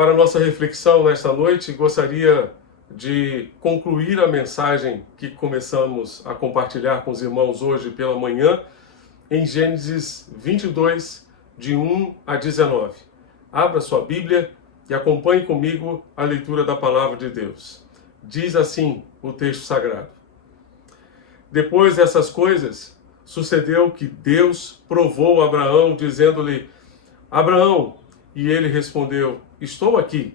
Para a nossa reflexão nesta noite, gostaria de concluir a mensagem que começamos a compartilhar com os irmãos hoje pela manhã, em Gênesis 22, de 1 a 19. Abra sua Bíblia e acompanhe comigo a leitura da Palavra de Deus. Diz assim o texto sagrado: Depois dessas coisas, sucedeu que Deus provou Abraão, dizendo-lhe: Abraão, e ele respondeu: Estou aqui.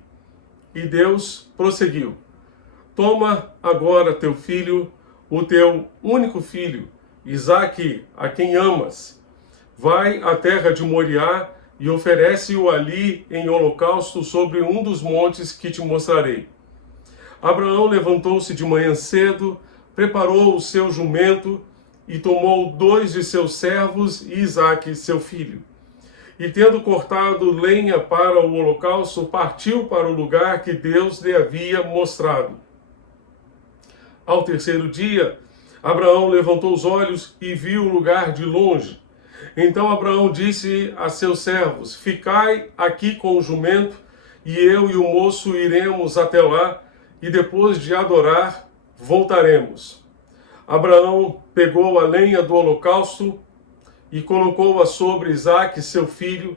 E Deus prosseguiu: Toma agora teu filho, o teu único filho, Isaque, a quem amas. Vai à terra de Moriá e oferece-o ali em holocausto sobre um dos montes que te mostrarei. Abraão levantou-se de manhã cedo, preparou o seu jumento e tomou 2 de seus servos e Isaque, seu filho. E tendo cortado lenha para o holocausto, partiu para o lugar que Deus lhe havia mostrado. Ao terceiro dia, Abraão levantou os olhos e viu o lugar de longe. Então Abraão disse a seus servos: Ficai aqui com o jumento, e eu e o moço iremos até lá, e depois de adorar, voltaremos. Abraão pegou a lenha do holocausto e colocou-a sobre Isaque, seu filho,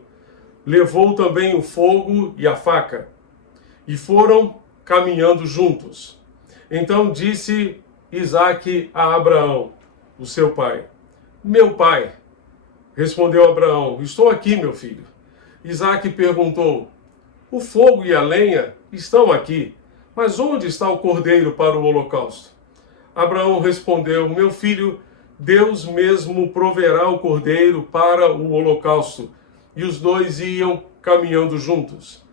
levou também o fogo e a faca, e foram caminhando juntos. Então disse Isaque a Abraão, o seu pai: Meu pai. Respondeu Abraão: Estou aqui, meu filho. Isaque perguntou: O fogo e a lenha estão aqui, mas onde está o cordeiro para o holocausto? Abraão respondeu: Meu filho, Deus mesmo proverá o cordeiro para o holocausto. E os dois iam caminhando juntos.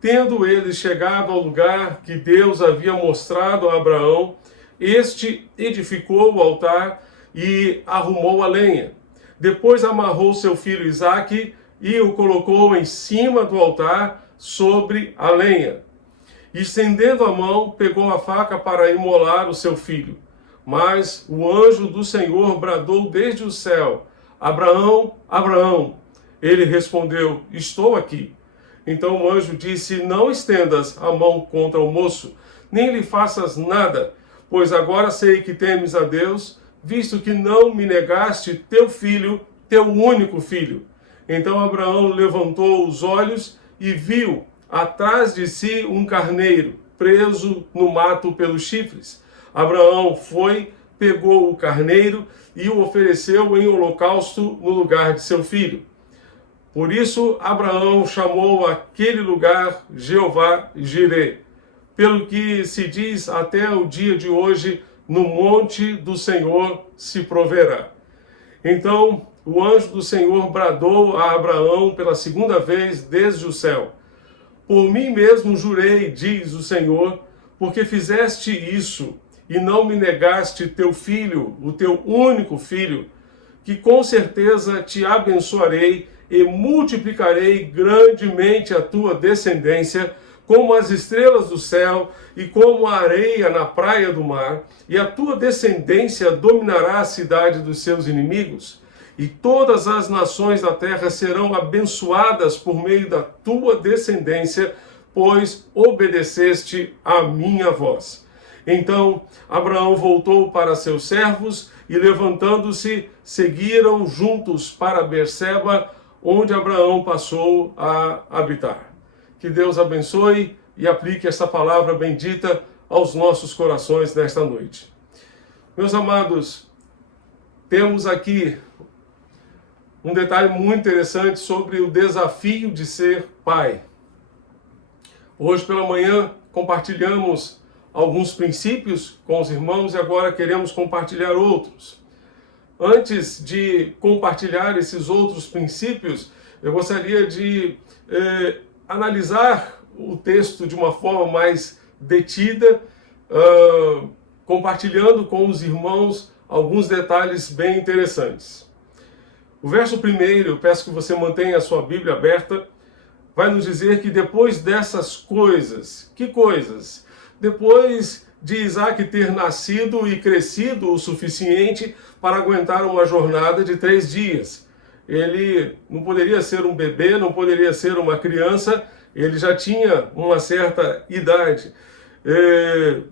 Tendo eles chegado ao lugar que Deus havia mostrado a Abraão, este edificou o altar e arrumou a lenha. Depois amarrou seu filho Isaque e o colocou em cima do altar sobre a lenha. E estendendo a mão, pegou a faca para imolar o seu filho. Mas o anjo do Senhor bradou desde o céu: Abraão, Abraão. Ele respondeu: Estou aqui. Então o anjo disse: Não estendas a mão contra o moço, nem lhe faças nada, pois agora sei que temes a Deus, visto que não me negaste teu filho, teu único filho. Então Abraão levantou os olhos e viu atrás de si um carneiro, preso no mato pelos chifres. Abraão foi, pegou o carneiro e o ofereceu em holocausto no lugar de seu filho. Por isso Abraão chamou aquele lugar Jeová Jirê, pelo que se diz até o dia de hoje: no monte do Senhor se proverá. Então o anjo do Senhor bradou a Abraão pela segunda vez desde o céu: Por mim mesmo jurei, diz o Senhor, porque fizeste isso e não me negaste teu filho, o teu único filho, que com certeza te abençoarei e multiplicarei grandemente a tua descendência, como as estrelas do céu e como a areia na praia do mar, e a tua descendência dominará a cidade dos seus inimigos, e todas as nações da terra serão abençoadas por meio da tua descendência, pois obedeceste à minha voz. Então Abraão voltou para seus servos e, levantando-se, seguiram juntos para Berseba, onde Abraão passou a habitar. Que Deus abençoe e aplique essa palavra bendita aos nossos corações nesta noite. Meus amados, temos aqui um detalhe muito interessante sobre o desafio de ser pai. Hoje pela manhã compartilhamos alguns princípios com os irmãos e agora queremos compartilhar outros. Antes de compartilhar esses outros princípios, eu gostaria de analisar o texto de uma forma mais detida, compartilhando com os irmãos alguns detalhes bem interessantes. O verso 1, eu peço que você mantenha a sua Bíblia aberta, vai nos dizer que depois dessas coisas, que coisas? Depois de Isaque ter nascido e crescido o suficiente para aguentar uma jornada de 3 dias. Ele não poderia ser um bebê, não poderia ser uma criança, ele já tinha uma certa idade.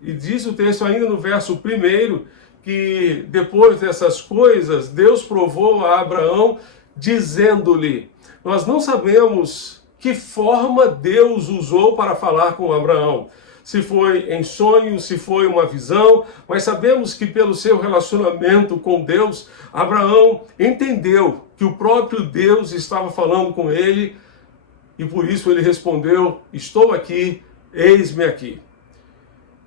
E diz o texto ainda no verso 1 que depois dessas coisas, Deus provou a Abraão dizendo-lhe. Nós não sabemos que forma Deus usou para falar com Abraão. Se foi em sonho, se foi uma visão, mas sabemos que pelo seu relacionamento com Deus, Abraão entendeu que o próprio Deus estava falando com ele e por isso ele respondeu: estou aqui, eis-me aqui.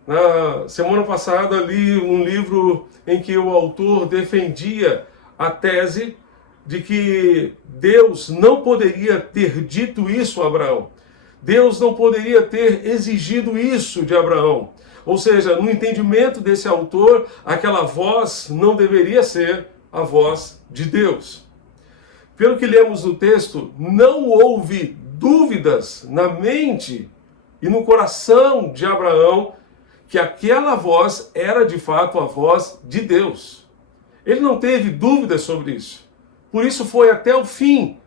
Na semana passada li um livro em que o autor defendia a tese de que Deus não poderia ter dito isso a Abraão. Deus não poderia ter exigido isso de Abraão. Ou seja, no entendimento desse autor, aquela voz não deveria ser a voz de Deus. Pelo que lemos no texto, não houve dúvidas na mente e no coração de Abraão que aquela voz era de fato a voz de Deus. Ele não teve dúvidas sobre isso. Por isso foi até o fim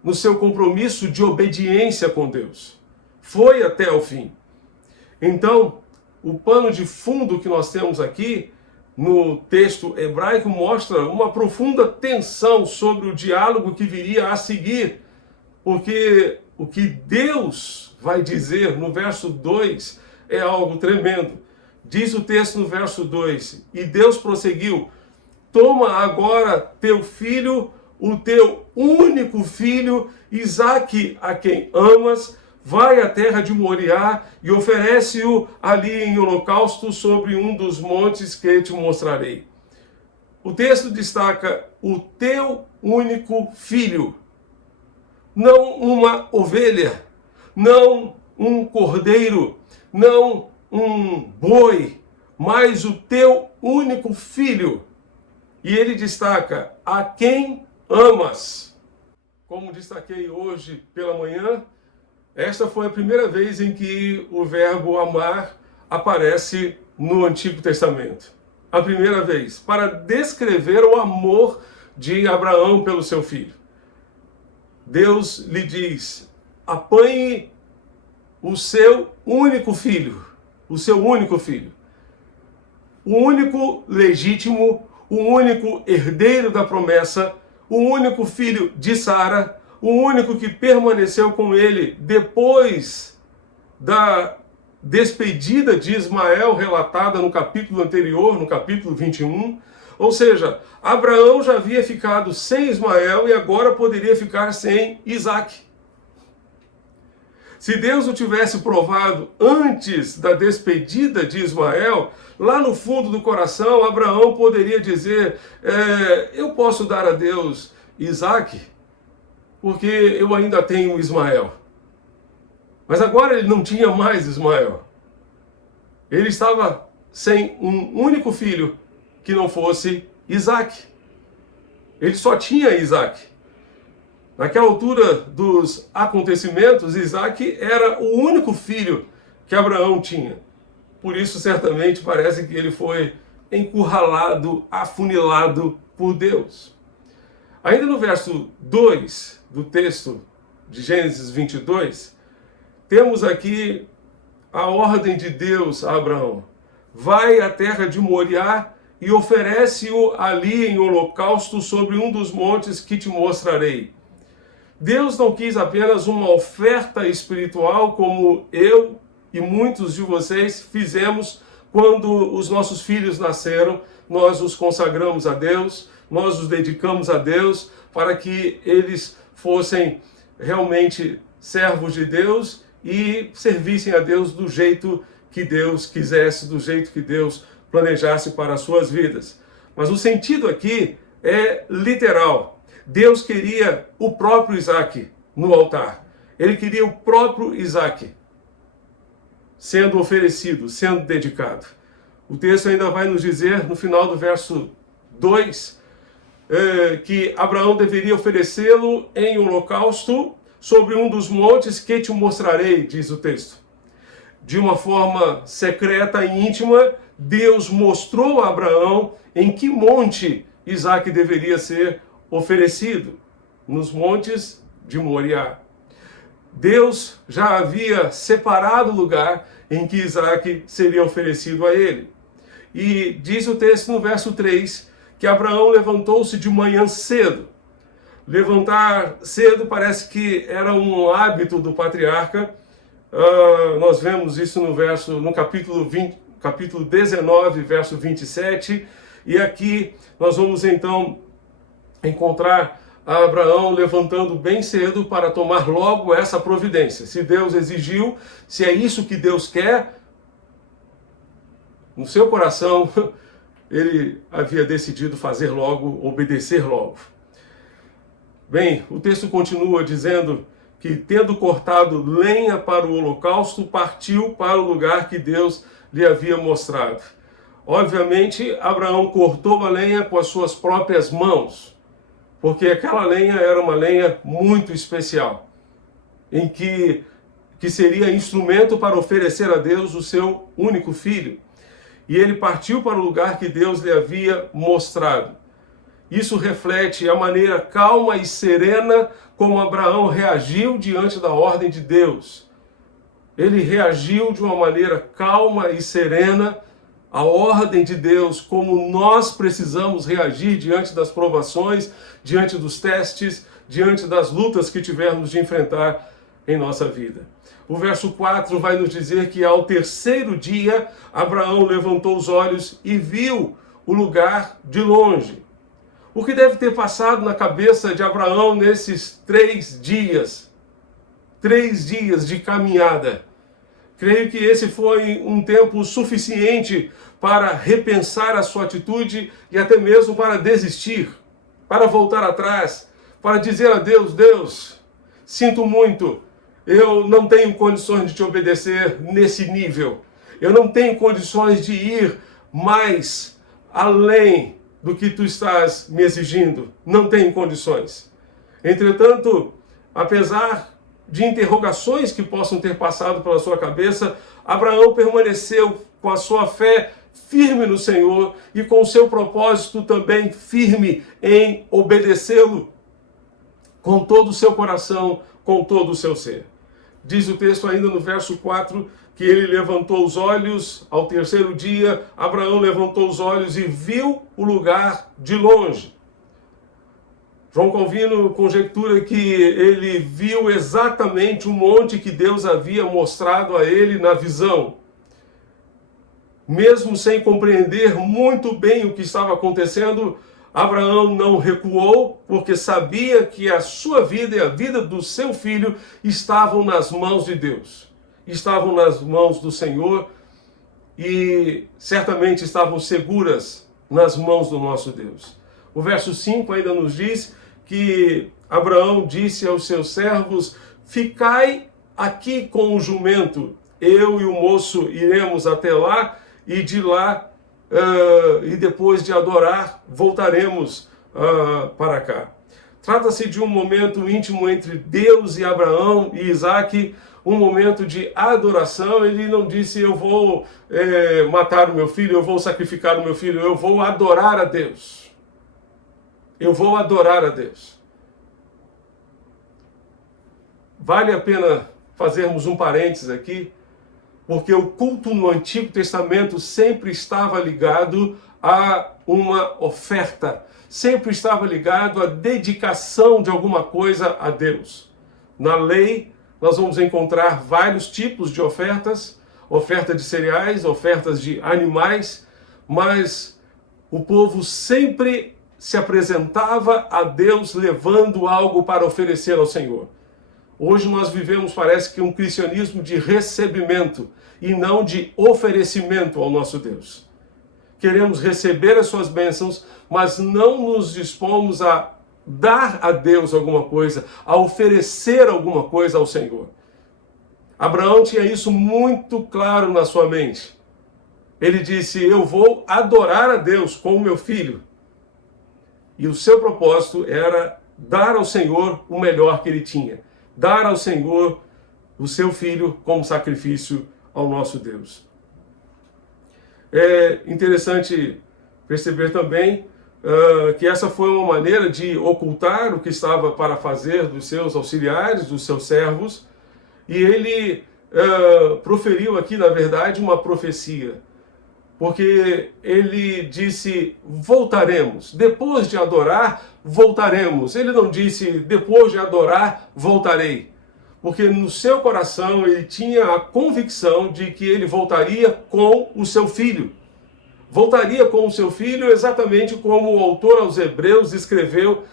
no seu compromisso de obediência com Deus. Foi até o fim. Então, o pano de fundo que nós temos aqui no texto hebraico mostra uma profunda tensão sobre o diálogo que viria a seguir, porque o que Deus vai dizer no verso 2 é algo tremendo. Diz o texto no verso 2, e Deus prosseguiu: toma agora teu filho, o teu único filho, Isaque, a quem amas, vai à terra de Moriá e oferece-o ali em holocausto sobre um dos montes que te mostrarei. O texto destaca o teu único filho, não uma ovelha, não um cordeiro, não um boi, mas o teu único filho. E ele destaca: a quem amas. Como destaquei hoje pela manhã, esta foi a primeira vez em que o verbo amar aparece no Antigo Testamento. A primeira vez, para descrever o amor de Abraão pelo seu filho. Deus lhe diz: apanhe o seu único filho, o seu único filho, o único legítimo, o único herdeiro da promessa, o único filho de Sara, o único que permaneceu com ele depois da despedida de Ismael relatada no capítulo anterior, no capítulo 21. Ou seja, Abraão já havia ficado sem Ismael e agora poderia ficar sem Isaque. Se Deus o tivesse provado antes da despedida de Ismael, lá no fundo do coração, Abraão poderia dizer: eu posso dar a Deus Isaque, porque eu ainda tenho Ismael. Mas agora ele não tinha mais Ismael. Ele estava sem um único filho que não fosse Isaque. Ele só tinha Isaque. Naquela altura dos acontecimentos, Isaque era o único filho que Abraão tinha. Por isso, certamente, parece que ele foi encurralado, afunilado por Deus. Ainda no verso 2 do texto de Gênesis 22, temos aqui a ordem de Deus a Abraão: vai à terra de Moriá e oferece-o ali em holocausto sobre um dos montes que te mostrarei. Deus não quis apenas uma oferta espiritual como eu e muitos de vocês fizemos quando os nossos filhos nasceram. Nós os consagramos a Deus, nós os dedicamos a Deus para que eles fossem realmente servos de Deus e servissem a Deus do jeito que Deus quisesse, do jeito que Deus planejasse para as suas vidas. Mas o sentido aqui é literal. Deus queria o próprio Isaque no altar. Ele queria o próprio Isaque sendo oferecido, sendo dedicado. O texto ainda vai nos dizer, no final do verso 2, que Abraão deveria oferecê-lo em holocausto sobre um dos montes que te mostrarei, diz o texto. De uma forma secreta e íntima, Deus mostrou a Abraão em que monte Isaque deveria ser oferecido: nos montes de Moriá. Deus já havia separado o lugar em que Isaac seria oferecido a ele. E diz o texto no verso 3 que Abraão levantou-se de manhã cedo. Levantar cedo parece que era um hábito do patriarca. Nós vemos isso no capítulo 19, verso 27. E aqui nós vamos então encontrar Abraão levantando bem cedo para tomar logo essa providência. Se Deus exigiu, se é isso que Deus quer, no seu coração, ele havia decidido fazer logo, obedecer logo. Bem, o texto continua dizendo que, tendo cortado lenha para o holocausto, partiu para o lugar que Deus lhe havia mostrado. Obviamente, Abraão cortou a lenha com as suas próprias mãos, porque aquela lenha era uma lenha muito especial, em que seria instrumento para oferecer a Deus o seu único filho. E ele partiu para o lugar que Deus lhe havia mostrado. Isso reflete a maneira calma e serena como Abraão reagiu diante da ordem de Deus. Ele reagiu de uma maneira calma e serena à ordem de Deus, como nós precisamos reagir diante das provações, diante dos testes, diante das lutas que tivermos de enfrentar em nossa vida. O verso 4 vai nos dizer que ao terceiro dia, Abraão levantou os olhos e viu o lugar de longe. O que deve ter passado na cabeça de Abraão nesses 3 dias? 3 dias de caminhada. Creio que esse foi um tempo suficiente para repensar a sua atitude e até mesmo para desistir, para voltar atrás, para dizer a Deus: Deus, sinto muito, eu não tenho condições de te obedecer nesse nível. Eu não tenho condições de ir mais além do que tu estás me exigindo. Não tenho condições. Entretanto, apesar de interrogações que possam ter passado pela sua cabeça, Abraão permaneceu com a sua fé firme no Senhor e com o seu propósito também firme em obedecê-lo com todo o seu coração, com todo o seu ser. Diz o texto ainda no verso 4 que ele levantou os olhos ao terceiro dia. Abraão levantou os olhos e viu o lugar de longe. João Calvino conjectura que ele viu exatamente o monte que Deus havia mostrado a ele na visão. Mesmo sem compreender muito bem o que estava acontecendo, Abraão não recuou, porque sabia que a sua vida e a vida do seu filho estavam nas mãos de Deus. Estavam nas mãos do Senhor e certamente estavam seguras nas mãos do nosso Deus. O verso 5 ainda nos diz que Abraão disse aos seus servos: ficai aqui com o jumento, eu e o moço iremos até lá, e de lá, e depois de adorar, voltaremos para cá. Trata-se de um momento íntimo entre Deus e Abraão e Isaac, um momento de adoração. Ele não disse: eu vou matar o meu filho, eu vou sacrificar o meu filho, eu vou adorar a Deus. Eu vou adorar a Deus. Vale a pena fazermos um parênteses aqui, porque o culto no Antigo Testamento sempre estava ligado a uma oferta, sempre estava ligado à dedicação de alguma coisa a Deus. Na lei, nós vamos encontrar vários tipos de ofertas, oferta de cereais, ofertas de animais, mas o povo sempre se apresentava a Deus levando algo para oferecer ao Senhor. Hoje nós vivemos, parece que, um cristianismo de recebimento e não de oferecimento ao nosso Deus. Queremos receber as suas bênçãos, mas não nos dispomos a dar a Deus alguma coisa, a oferecer alguma coisa ao Senhor. Abraão tinha isso muito claro na sua mente. Ele disse: eu vou adorar a Deus com o meu filho. E o seu propósito era dar ao Senhor o melhor que ele tinha. Dar ao Senhor o seu filho como sacrifício ao nosso Deus. É interessante perceber também que essa foi uma maneira de ocultar o que estava para fazer dos seus auxiliares, dos seus servos, E ele proferiu aqui, na verdade, uma profecia. Porque ele disse, voltaremos. Depois de adorar, voltaremos. Ele não disse, depois de adorar, voltarei. Porque no seu coração ele tinha a convicção de que ele voltaria com o seu filho. Voltaria com o seu filho exatamente como o autor aos Hebreus escreveu.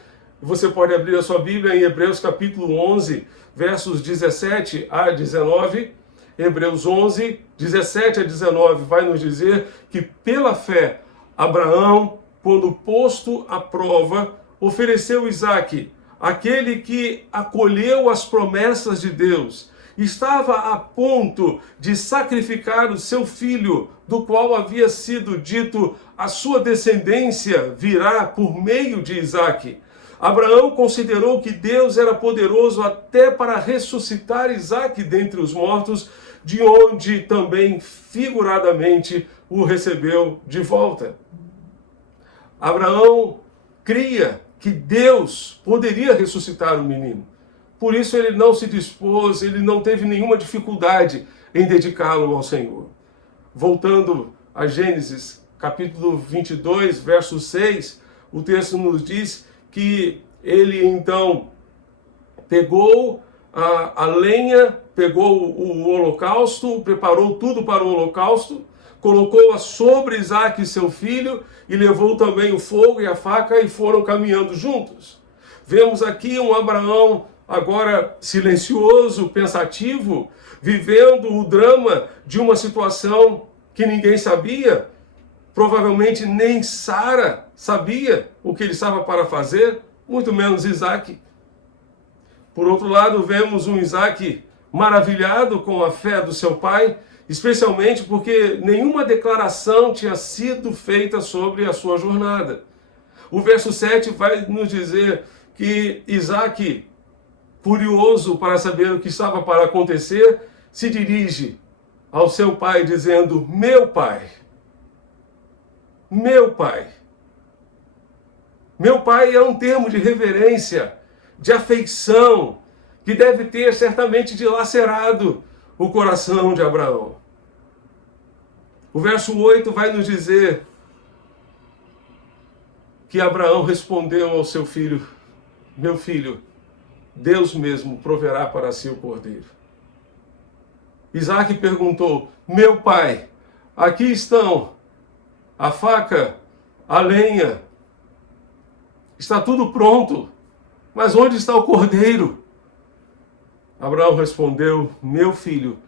Você pode abrir a sua Bíblia em Hebreus capítulo 11, versos 17 a 19. Hebreus 11, 17 a 19 vai nos dizer que pela fé, Abraão, quando posto à prova, ofereceu Isaque, aquele que acolheu as promessas de Deus, estava a ponto de sacrificar o seu filho, do qual havia sido dito, a sua descendência virá por meio de Isaque. Abraão considerou que Deus era poderoso até para ressuscitar Isaque dentre os mortos, de onde também figuradamente o recebeu de volta. Abraão cria que Deus poderia ressuscitar o menino. Por isso ele não se dispôs, ele não teve nenhuma dificuldade em dedicá-lo ao Senhor. Voltando a Gênesis, capítulo 22, verso 6, o texto nos diz que ele então pegou a lenha, pegou o holocausto, preparou tudo para o holocausto, colocou-a sobre Isaque, seu filho, e levou também o fogo e a faca e foram caminhando juntos. Vemos aqui um Abraão agora silencioso, pensativo, vivendo o drama de uma situação que ninguém sabia. Provavelmente nem Sara sabia o que ele estava para fazer, muito menos Isaque. Por outro lado, vemos um Isaque maravilhado com a fé do seu pai, especialmente porque nenhuma declaração tinha sido feita sobre a sua jornada. O verso 7 vai nos dizer que Isaque, curioso para saber o que estava para acontecer, se dirige ao seu pai dizendo, meu pai. Meu pai. Meu pai é um termo de reverência, de afeição, que deve ter certamente dilacerado o coração de Abraão. O verso 8 vai nos dizer que Abraão respondeu ao seu filho, meu filho, Deus mesmo proverá para si o cordeiro. Isaque perguntou, meu pai, aqui estão a faca, a lenha, está tudo pronto, mas onde está o cordeiro? Abraão respondeu, meu filho,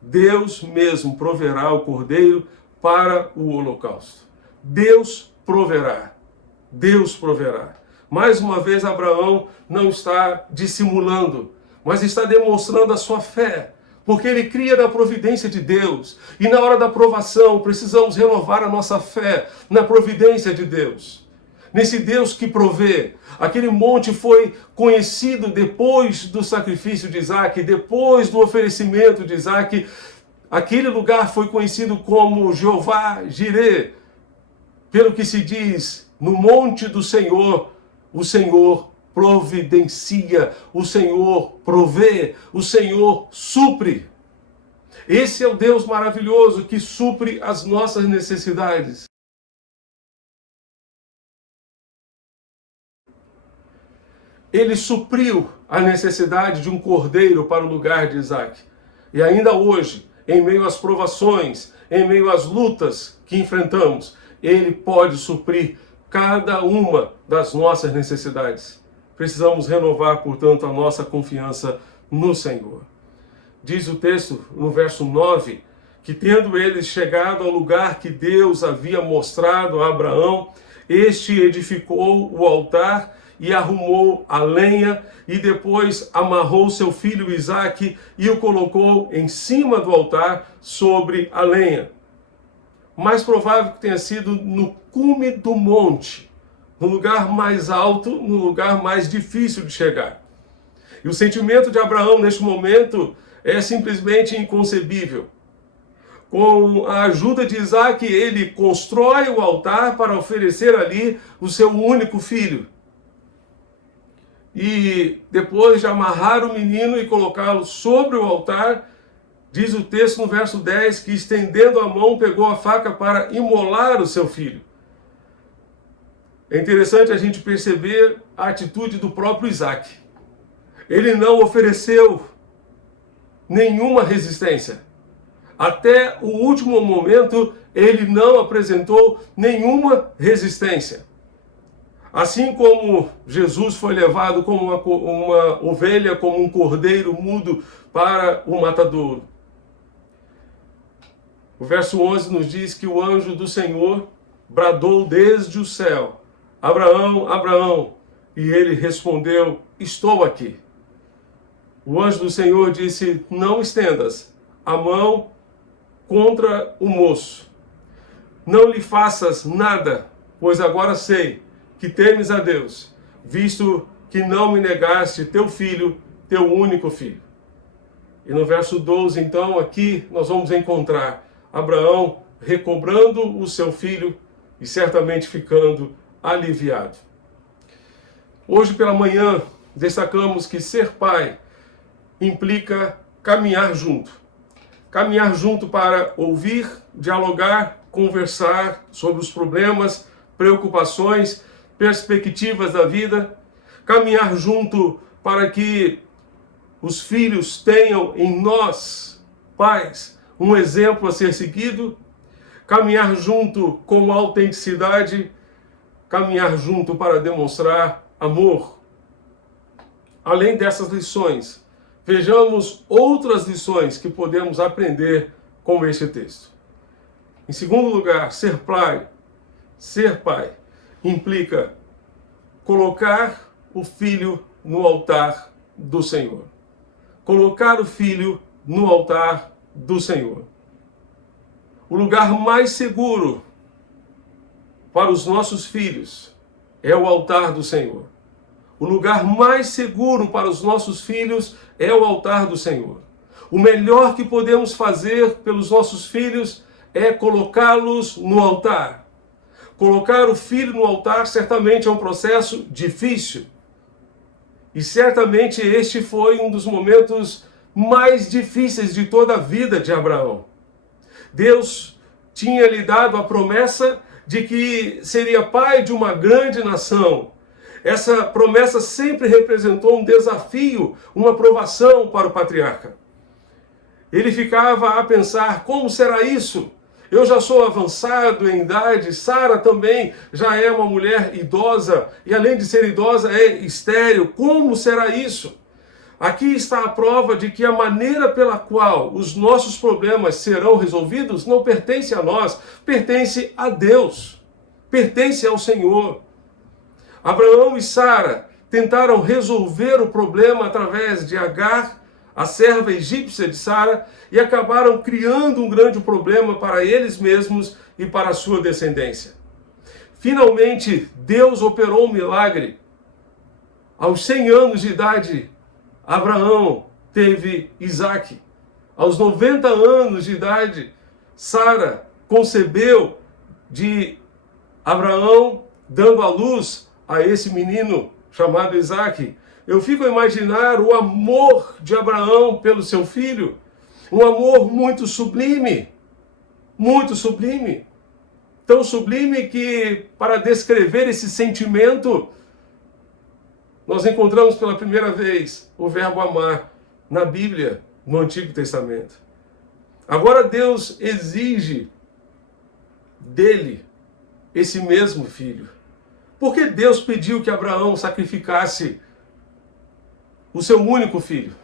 Deus mesmo proverá o cordeiro para o holocausto. Deus proverá. Deus proverá. Mais uma vez, Abraão não está dissimulando, mas está demonstrando a sua fé, porque ele cria na providência de Deus. E na hora da provação, precisamos renovar a nossa fé na providência de Deus. Nesse Deus que provê. Aquele monte foi conhecido depois do sacrifício de Isaque, depois do oferecimento de Isaque. Aquele lugar foi conhecido como Jeová Jirê, pelo que se diz, no monte do Senhor, o Senhor providencia, o Senhor provê, o Senhor supre. Esse é o Deus maravilhoso que supre as nossas necessidades. Ele supriu a necessidade de um cordeiro para o lugar de Isaque. E ainda hoje, em meio às provações, em meio às lutas que enfrentamos, Ele pode suprir cada uma das nossas necessidades. Precisamos renovar, portanto, a nossa confiança no Senhor. Diz o texto, no verso 9, que tendo eles chegado ao lugar que Deus havia mostrado a Abraão, este edificou o altar e arrumou a lenha, e depois amarrou seu filho Isaque e o colocou em cima do altar sobre a lenha. Mais provável que tenha sido no cume do monte, no lugar mais alto, no lugar mais difícil de chegar. E o sentimento de Abraão neste momento é simplesmente inconcebível. Com a ajuda de Isaque, ele constrói o altar para oferecer ali o seu único filho. e depois de amarrar o menino e colocá-lo sobre o altar, diz o texto no verso 10 que, estendendo a mão, pegou a faca para imolar o seu filho. É interessante a gente perceber a atitude do próprio Isaac. Ele não ofereceu nenhuma resistência. Até o último momento, ele não apresentou nenhuma resistência. Assim como Jesus foi levado como uma ovelha, como um cordeiro mudo para o matadouro. O verso 11 nos diz que o anjo do Senhor bradou desde o céu: Abraão, Abraão. E ele respondeu: estou aqui. O anjo do Senhor disse: não estendas a mão contra o moço. Não lhe faças nada, pois agora sei que temes a Deus, visto que não me negaste teu filho, teu único filho. E no verso 12, então, aqui nós vamos encontrar Abraão recobrando o seu filho e certamente ficando aliviado. Hoje pela manhã destacamos que ser pai implica caminhar junto. Caminhar junto para ouvir, dialogar, conversar sobre os problemas, preocupações, perspectivas da vida. Caminhar junto para que os filhos tenham em nós, pais, um exemplo a ser seguido. Caminhar junto com autenticidade. Caminhar junto para demonstrar amor. Além dessas lições, vejamos outras lições que podemos aprender com este texto. Em segundo lugar, ser pai implica colocar o filho no altar do Senhor. Colocar o filho no altar do Senhor. O lugar mais seguro para os nossos filhos é o altar do Senhor. O lugar mais seguro para os nossos filhos é o altar do Senhor. O melhor que podemos fazer pelos nossos filhos é colocá-los no altar. Colocar o filho no altar certamente é um processo difícil. E certamente este foi um dos momentos mais difíceis de toda a vida de Abraão. Deus tinha lhe dado a promessa de que seria pai de uma grande nação. Essa promessa sempre representou um desafio, uma provação para o patriarca. Ele ficava a pensar: como será isso? Eu já sou avançado em idade, Sara também já é uma mulher idosa, e além de ser idosa é estéril. Como será isso? Aqui está a prova de que a maneira pela qual os nossos problemas serão resolvidos não pertence a nós, pertence a Deus, pertence ao Senhor. Abraão e Sara tentaram resolver o problema através de Agar, a serva egípcia de Sara, e acabaram criando um grande problema para eles mesmos e para a sua descendência. Finalmente, Deus operou um milagre. Aos 100 anos de idade, Abraão teve Isaque. Aos 90 anos de idade, Sara concebeu de Abraão, dando à luz a esse menino chamado Isaque. Eu fico a imaginar o amor de Abraão pelo seu filho, um amor muito sublime, tão sublime que, para descrever esse sentimento, nós encontramos pela primeira vez o verbo amar na Bíblia, no Antigo Testamento. Agora Deus exige dele esse mesmo filho. Por que Deus pediu que Abraão sacrificasse o seu único filho?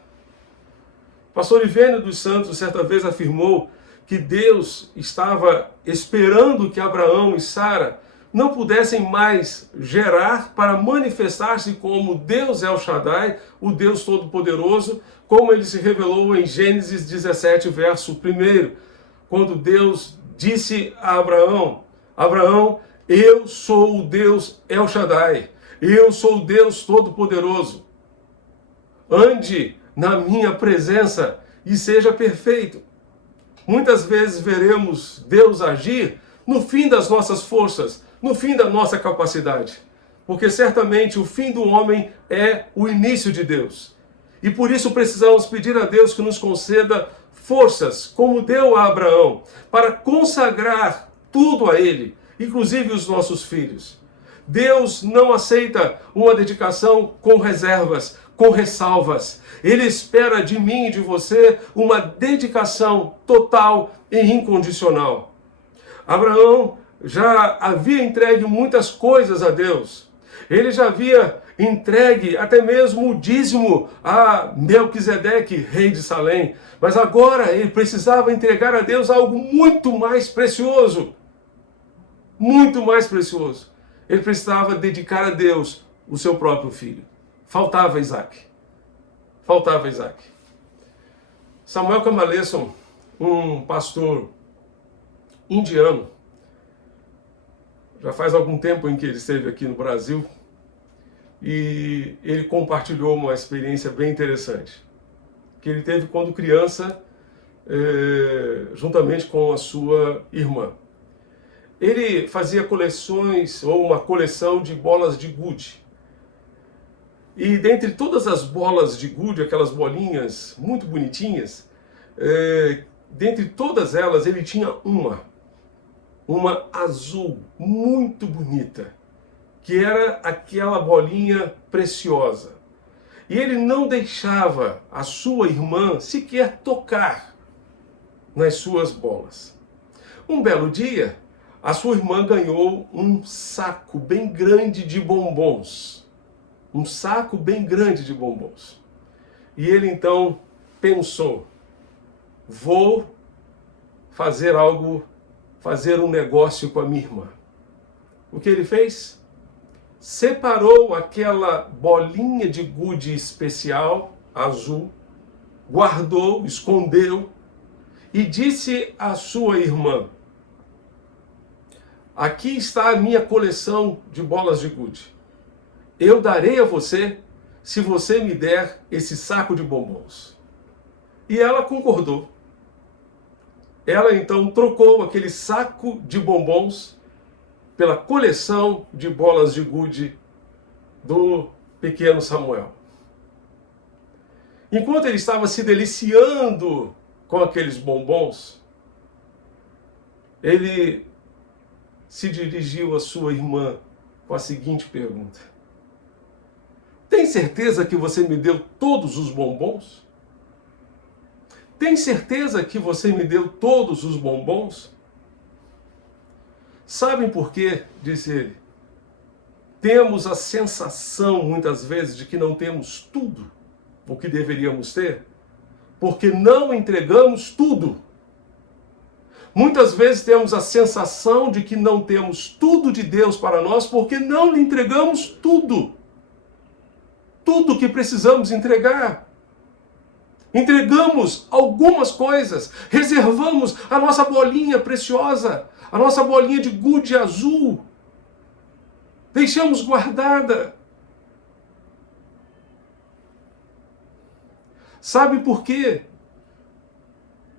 Pastor Ivênio dos Santos certa vez afirmou que Deus estava esperando que Abraão e Sara não pudessem mais gerar para manifestar-se como Deus El Shaddai, o Deus Todo-Poderoso, como ele se revelou em Gênesis 17, verso 1, quando Deus disse a Abraão: Abraão, eu sou o Deus El Shaddai, eu sou o Deus Todo-Poderoso. Ande na minha presença e seja perfeito. Muitas vezes veremos Deus agir no fim das nossas forças, no fim da nossa capacidade. porque certamente o fim do homem é o início de Deus. E por isso precisamos pedir a Deus que nos conceda forças, como deu a Abraão, para consagrar tudo a Ele, inclusive os nossos filhos. Deus não aceita uma dedicação com reservas, com ressalvas. Ele espera de mim e de você uma dedicação total e incondicional. Abraão já havia entregue muitas coisas a Deus. Ele já havia entregue até mesmo o dízimo a Melquisedeque, rei de Salém. Mas agora ele precisava entregar a Deus algo muito mais precioso. Muito mais precioso. Ele precisava dedicar a Deus o seu próprio filho. Faltava Isaac. Faltava Isaac. Samuel Kamaleson, um pastor indiano, já faz algum tempo em que ele esteve aqui no Brasil, e ele compartilhou uma experiência bem interessante, que ele teve quando criança, juntamente com a sua irmã. Ele fazia coleções, ou uma coleção de bolas de gude. E dentre todas as bolas de gude, aquelas bolinhas muito bonitinhas, dentre todas elas ele tinha uma azul, muito bonita, que era aquela bolinha preciosa. E ele não deixava a sua irmã sequer tocar nas suas bolas. Um belo dia, a sua irmã ganhou um saco bem grande de bombons. Um saco bem grande de bombons. E ele então pensou, vou fazer um negócio com a minha irmã. O que ele fez? Separou aquela bolinha de gude especial, azul, guardou, escondeu e disse à sua irmã, aqui está a minha coleção de bolas de gude. Eu darei a você se você me der esse saco de bombons. E ela concordou. Ela então trocou aquele saco de bombons pela coleção de bolas de gude do pequeno Samuel. Enquanto ele estava se deliciando com aqueles bombons, ele se dirigiu à sua irmã com a seguinte pergunta: tem certeza que você me deu todos os bombons? Tem certeza que você me deu todos os bombons? Sabem por quê? Disse ele. Temos a sensação, muitas vezes, de que não temos tudo o que deveríamos ter, porque não entregamos tudo. Muitas vezes temos a sensação de que não temos tudo de Deus para nós, porque não lhe entregamos tudo. Tudo que precisamos entregar. Entregamos algumas coisas, reservamos a nossa bolinha preciosa, a nossa bolinha de gude azul. Deixamos guardada. Sabe por quê?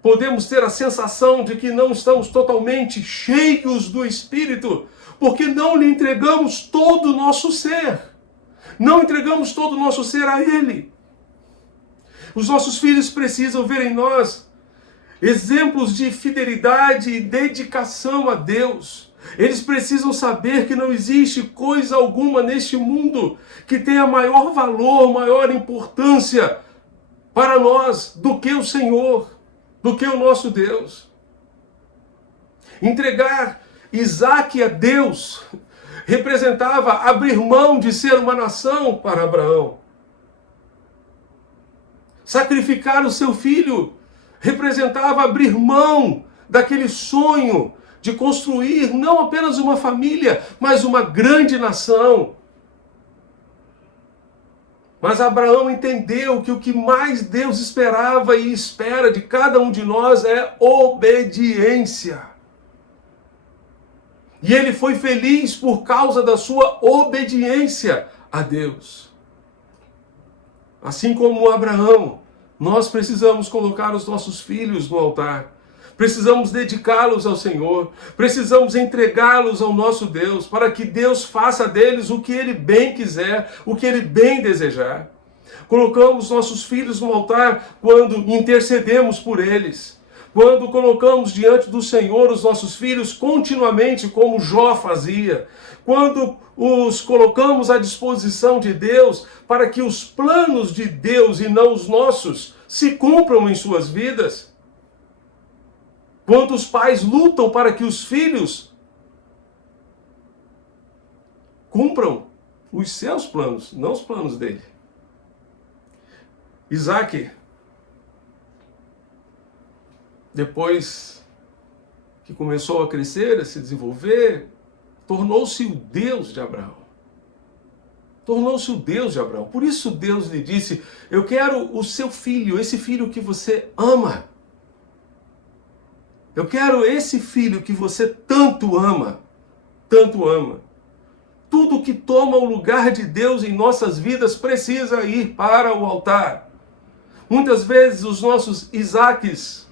Podemos ter a sensação de que não estamos totalmente cheios do Espírito, porque não lhe entregamos todo o nosso ser. Não entregamos todo o nosso ser a Ele. Os nossos filhos precisam ver em nós exemplos de fidelidade e dedicação a Deus. Eles precisam saber que não existe coisa alguma neste mundo que tenha maior valor, maior importância para nós do que o Senhor, do que o nosso Deus. Entregar Isaac a Deus representava abrir mão de ser uma nação para Abraão. Sacrificar o seu filho representava abrir mão daquele sonho de construir não apenas uma família, mas uma grande nação. Mas Abraão entendeu que o que mais Deus esperava e espera de cada um de nós é obediência. E ele foi feliz por causa da sua obediência a Deus. Assim como Abraão, nós precisamos colocar os nossos filhos no altar. Precisamos dedicá-los ao Senhor. Precisamos entregá-los ao nosso Deus, para que Deus faça deles o que Ele bem quiser, o que Ele bem desejar. Colocamos nossos filhos no altar quando intercedemos por eles. Quando colocamos diante do Senhor os nossos filhos continuamente, como Jó fazia. Quando os colocamos à disposição de Deus para que os planos de Deus e não os nossos se cumpram em suas vidas. Quando os pais lutam para que os filhos cumpram os seus planos, não os planos dele. Isaac, depois que começou a crescer, a se desenvolver, tornou-se o Deus de Abraão. Tornou-se o Deus de Abraão. Por isso Deus lhe disse: eu quero o seu filho, esse filho que você ama. Eu quero esse filho que você tanto ama. Tanto ama. Tudo que toma o lugar de Deus em nossas vidas precisa ir para o altar. Muitas vezes os nossos Isaques,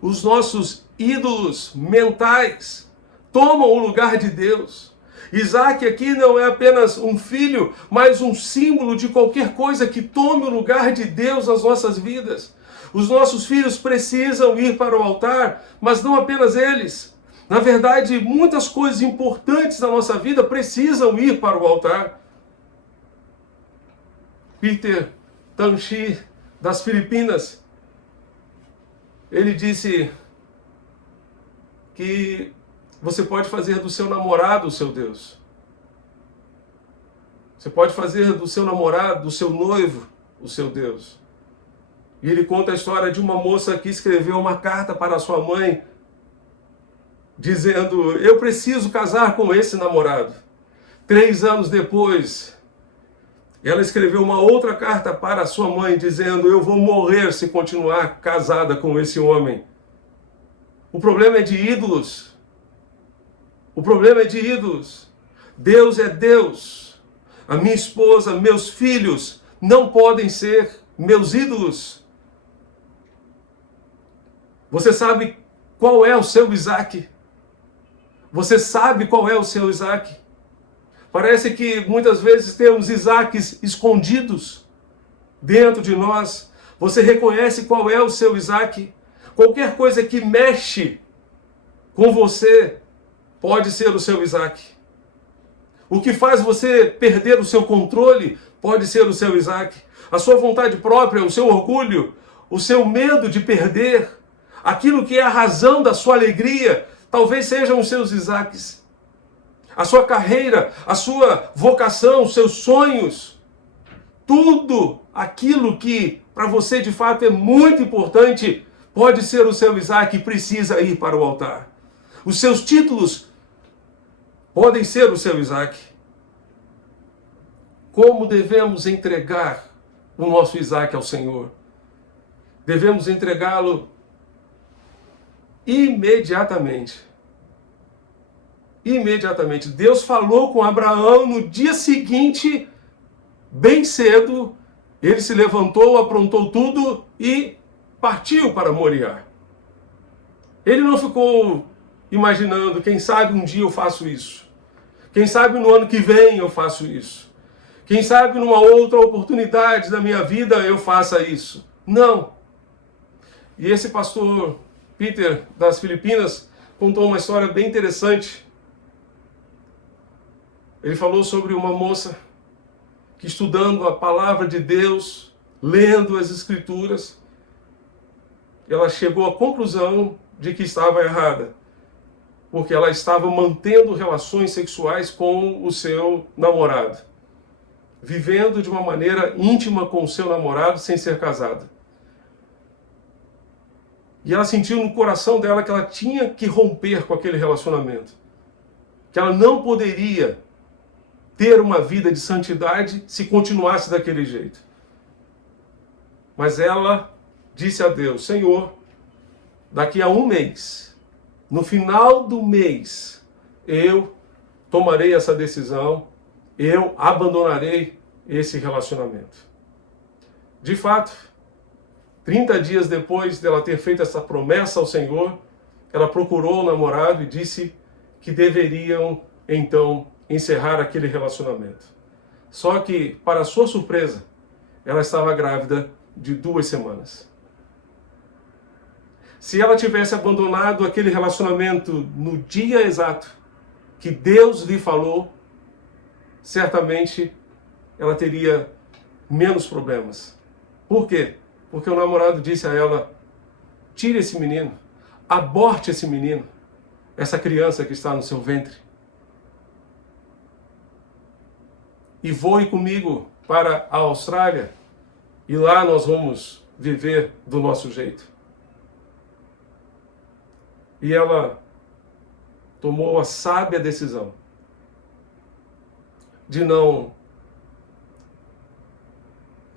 os nossos ídolos mentais, tomam o lugar de Deus. Isaac aqui não é apenas um filho, mas um símbolo de qualquer coisa que tome o lugar de Deus nas nossas vidas. Os nossos filhos precisam ir para o altar, mas não apenas eles. Na verdade, muitas coisas importantes na nossa vida precisam ir para o altar. Peter Tanchi, das Filipinas, ele disse que você pode fazer do seu namorado o seu Deus. Você pode fazer do seu namorado, do seu noivo, o seu Deus. E ele conta a história de uma moça que escreveu uma carta para a sua mãe, dizendo: eu preciso casar com esse namorado. 3 anos depois, ela escreveu uma outra carta para a sua mãe, dizendo: eu vou morrer se continuar casada com esse homem. O problema é de ídolos. O problema é de ídolos. Deus é Deus. A minha esposa, meus filhos não podem ser meus ídolos. Você sabe qual é o seu Isaac? Você sabe qual é o seu Isaac? Parece que muitas vezes temos Isaques escondidos dentro de nós. Você reconhece qual é o seu Isaac? Qualquer coisa que mexe com você pode ser o seu Isaac. O que faz você perder o seu controle pode ser o seu Isaac. A sua vontade própria, o seu orgulho, o seu medo de perder, aquilo que é a razão da sua alegria, talvez sejam os seus Isaques. A sua carreira, a sua vocação, os seus sonhos, tudo aquilo que para você de fato é muito importante, pode ser o seu Isaac e precisa ir para o altar. Os seus títulos podem ser o seu Isaac. Como devemos entregar o nosso Isaac ao Senhor? Devemos entregá-lo imediatamente. Imediatamente. Deus falou com Abraão no dia seguinte, bem cedo, ele se levantou, aprontou tudo e partiu para Moriá. Ele não ficou imaginando: quem sabe um dia eu faço isso. Quem sabe no ano que vem eu faço isso. Quem sabe numa outra oportunidade da minha vida eu faça isso. Não. E esse pastor Peter, das Filipinas, contou uma história bem interessante. Ele falou sobre uma moça que, estudando a palavra de Deus, lendo as Escrituras, ela chegou à conclusão de que estava errada, porque ela estava mantendo relações sexuais com o seu namorado, vivendo de uma maneira íntima com o seu namorado sem ser casada. E ela sentiu no coração dela que ela tinha que romper com aquele relacionamento, que ela não poderia ter uma vida de santidade se continuasse daquele jeito. Mas ela disse a Deus: Senhor, daqui a 1 mês, no final do mês, eu tomarei essa decisão, eu abandonarei esse relacionamento. De fato, 30 dias depois dela ter feito essa promessa ao Senhor, ela procurou o namorado e disse que deveriam, então, encerrar aquele relacionamento. Só que, para sua surpresa, ela estava grávida de 2 semanas. Se ela tivesse abandonado aquele relacionamento no dia exato que Deus lhe falou, certamente ela teria menos problemas. Por quê? Porque o namorado disse a ela: tire esse menino, aborte esse menino, essa criança que está no seu ventre, e voe comigo para a Austrália, e lá nós vamos viver do nosso jeito. E ela tomou a sábia decisão de não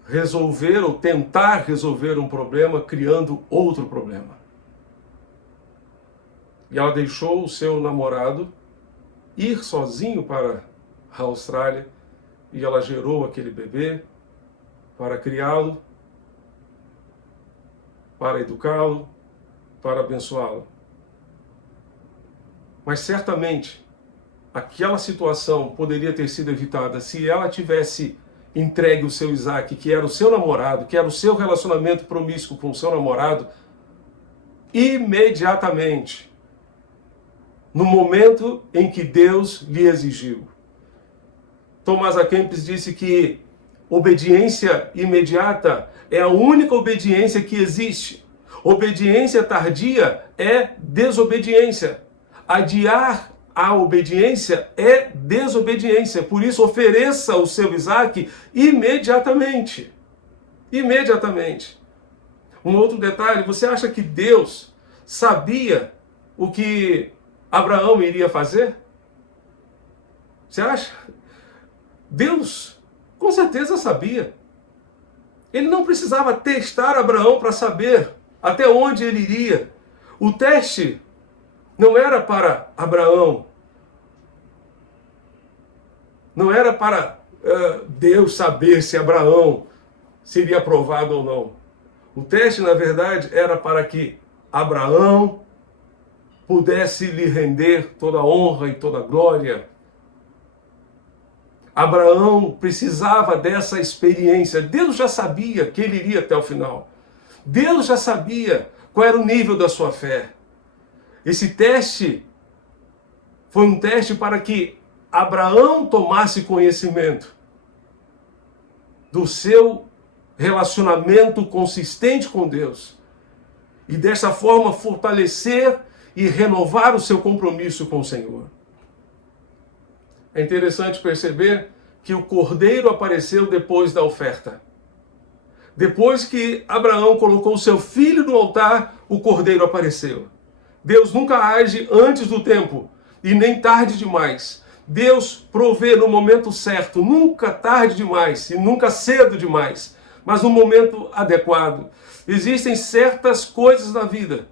resolver ou tentar resolver um problema criando outro problema. E ela deixou o seu namorado ir sozinho para a Austrália e ela gerou aquele bebê para criá-lo, para educá-lo, para abençoá-lo. Mas certamente aquela situação poderia ter sido evitada se ela tivesse entregue o seu Isaac, que era o seu namorado, que era o seu relacionamento promíscuo com o seu namorado, imediatamente, no momento em que Deus lhe exigiu. Tomás A. Kempis disse que obediência imediata é a única obediência que existe. Obediência tardia é desobediência. Adiar a obediência é desobediência. Por isso, ofereça o seu Isaac imediatamente. Imediatamente. Um outro detalhe, você acha que Deus sabia o que Abraão iria fazer? Você acha? Deus, com certeza, sabia. Ele não precisava testar Abraão para saber até onde ele iria. O teste não era para Abraão. Não era para Deus saber se Abraão seria aprovado ou não. O teste, na verdade, era para que Abraão pudesse lhe render toda a honra e toda a glória. Abraão precisava dessa experiência. Deus já sabia que ele iria até o final. Deus já sabia qual era o nível da sua fé. Esse teste foi um teste para que Abraão tomasse conhecimento do seu relacionamento consistente com Deus e dessa forma fortalecer e renovar o seu compromisso com o Senhor. É interessante perceber que o cordeiro apareceu depois da oferta. Depois que Abraão colocou o seu filho no altar, o cordeiro apareceu. Deus nunca age antes do tempo e nem tarde demais. Deus provê no momento certo, nunca tarde demais e nunca cedo demais, mas no momento adequado. Existem certas coisas na vida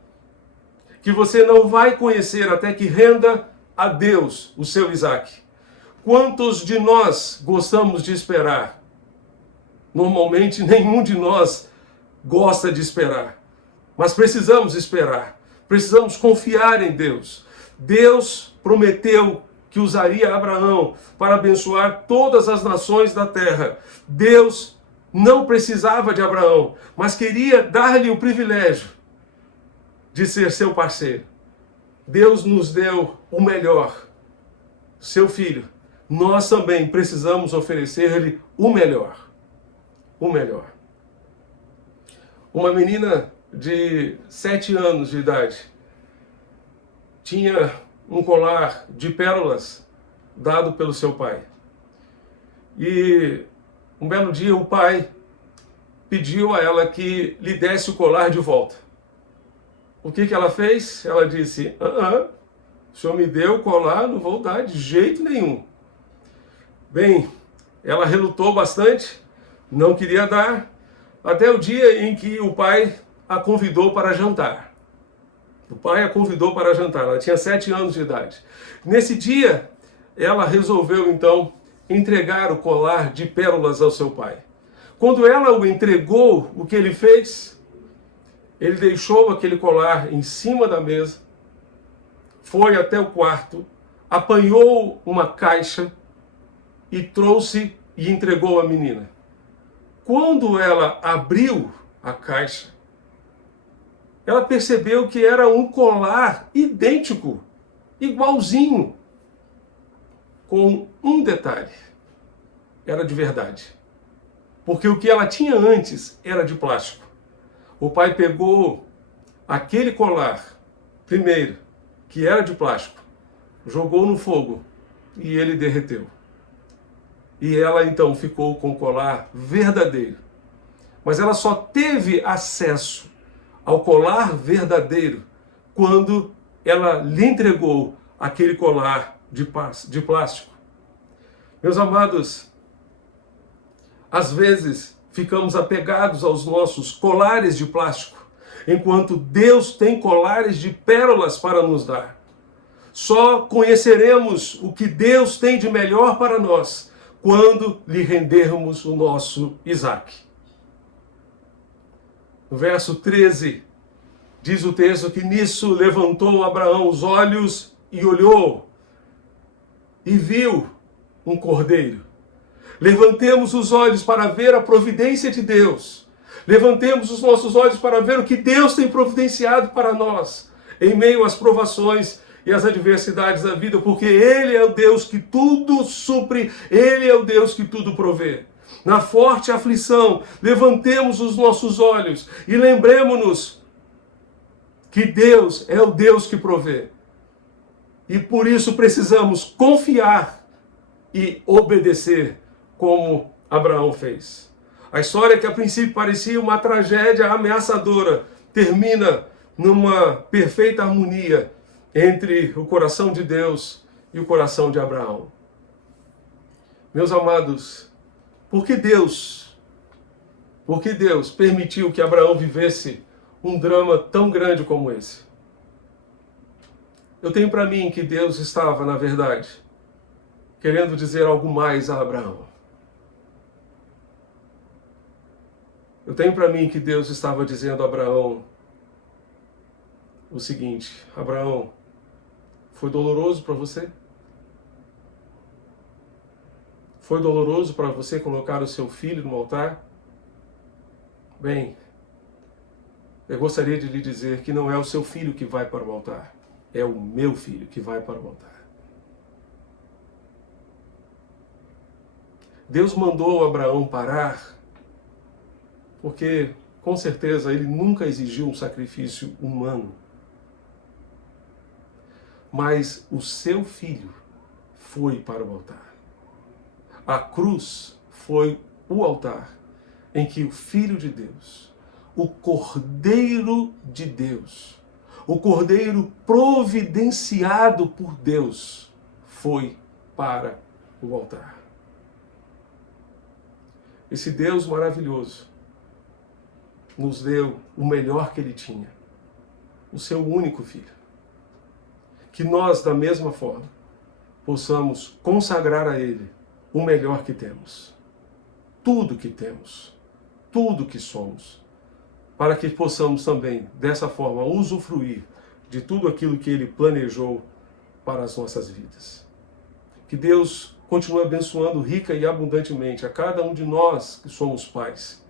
que você não vai conhecer até que renda a Deus o seu Isaac. Quantos de nós gostamos de esperar? Normalmente nenhum de nós gosta de esperar, mas precisamos esperar, precisamos confiar em Deus. Deus prometeu que usaria Abraão para abençoar todas as nações da terra. Deus não precisava de Abraão, mas queria dar-lhe o privilégio de ser seu parceiro. Deus nos deu o melhor, seu filho. Nós também precisamos oferecer-lhe o melhor. O melhor. Uma menina de 7 anos de idade tinha um colar de pérolas dado pelo seu pai. E um belo dia o pai pediu a ela que lhe desse o colar de volta. O que ela fez? Ela disse: o senhor me deu o colar, não vou dar de jeito nenhum. Bem, ela relutou bastante, não queria dar, até o dia em que o pai a convidou para jantar. O pai a convidou para jantar, ela tinha 7 anos de idade. Nesse dia, ela resolveu então entregar o colar de pérolas ao seu pai. Quando ela o entregou, o que ele fez? Ele deixou aquele colar em cima da mesa, foi até o quarto, apanhou uma caixa e trouxe e entregou à menina. Quando ela abriu a caixa, ela percebeu que era um colar idêntico, igualzinho, com um detalhe: era de verdade. Porque o que ela tinha antes era de plástico. O pai pegou aquele colar, primeiro, que era de plástico, jogou no fogo e ele derreteu. E ela então ficou com o colar verdadeiro. Mas ela só teve acesso ao colar verdadeiro quando ela lhe entregou aquele colar de plástico. Meus amados, às vezes ficamos apegados aos nossos colares de plástico, enquanto Deus tem colares de pérolas para nos dar. Só conheceremos o que Deus tem de melhor para nós quando lhe rendermos o nosso Isaac. No verso 13, diz o texto que nisso levantou Abraão os olhos e olhou e viu um cordeiro. Levantemos os olhos para ver a providência de Deus. Levantemos os nossos olhos para ver o que Deus tem providenciado para nós, em meio às provações e às adversidades da vida, porque Ele é o Deus que tudo supre, Ele é o Deus que tudo provê. Na forte aflição, levantemos os nossos olhos e lembremos-nos que Deus é o Deus que provê. E por isso precisamos confiar e obedecer, como Abraão fez. A história que a princípio parecia uma tragédia ameaçadora termina numa perfeita harmonia entre o coração de Deus e o coração de Abraão. Meus amados, por que Deus permitiu que Abraão vivesse um drama tão grande como esse? Eu tenho para mim que Deus estava, na verdade, querendo dizer algo mais a Abraão. Eu tenho para mim que Deus estava dizendo a Abraão o seguinte: Abraão, foi doloroso para você? Foi doloroso para você colocar o seu filho no altar? Bem, eu gostaria de lhe dizer que não é o seu filho que vai para o altar, é o meu filho que vai para o altar. Deus mandou Abraão parar porque, com certeza, ele nunca exigiu um sacrifício humano. Mas o seu filho foi para o altar. A cruz foi o altar em que o Filho de Deus, o Cordeiro de Deus, o Cordeiro providenciado por Deus, foi para o altar. Esse Deus maravilhoso nos deu o melhor que Ele tinha, o seu único Filho. Que nós, da mesma forma, possamos consagrar a Ele o melhor que temos. Tudo que temos, tudo que somos, para que possamos também, dessa forma, usufruir de tudo aquilo que Ele planejou para as nossas vidas. Que Deus continue abençoando rica e abundantemente a cada um de nós que somos pais,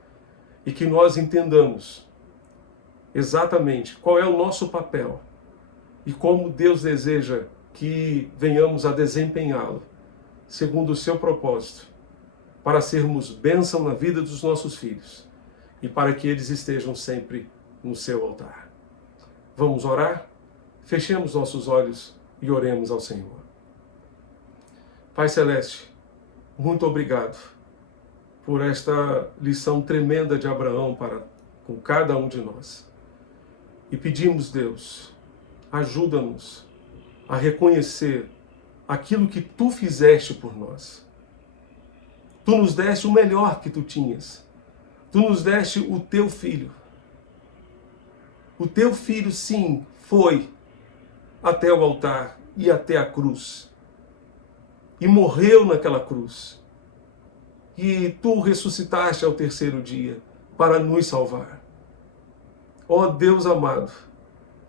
e que nós entendamos exatamente qual é o nosso papel e como Deus deseja que venhamos a desempenhá-lo, segundo o seu propósito, para sermos bênção na vida dos nossos filhos e para que eles estejam sempre no seu altar. Vamos orar? Fechemos nossos olhos e oremos ao Senhor. Pai Celeste, muito obrigado por esta lição tremenda de Abraão para com cada um de nós. E pedimos, Deus, ajuda-nos a reconhecer aquilo que Tu fizeste por nós. Tu nos deste o melhor que Tu tinhas. Tu nos deste o Teu Filho. O Teu Filho, sim, foi até o altar e até a cruz. E morreu naquela cruz. E Tu ressuscitaste ao terceiro dia para nos salvar. Ó Deus amado,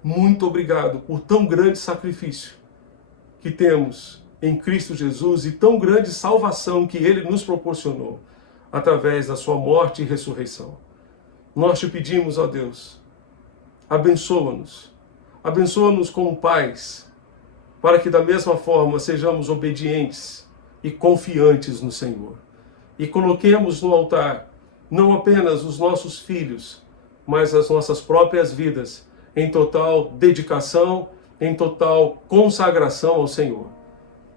muito obrigado por tão grande sacrifício que temos em Cristo Jesus e tão grande salvação que Ele nos proporcionou através da sua morte e ressurreição. Nós te pedimos, ó Deus, abençoa-nos. Abençoa-nos como pais, para que da mesma forma sejamos obedientes e confiantes no Senhor. E coloquemos no altar não apenas os nossos filhos, mas as nossas próprias vidas em total dedicação, em total consagração ao Senhor.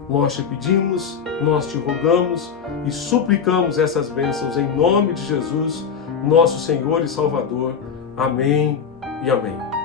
Nós te pedimos, nós te rogamos e suplicamos essas bênçãos em nome de Jesus, nosso Senhor e Salvador. Amém e amém.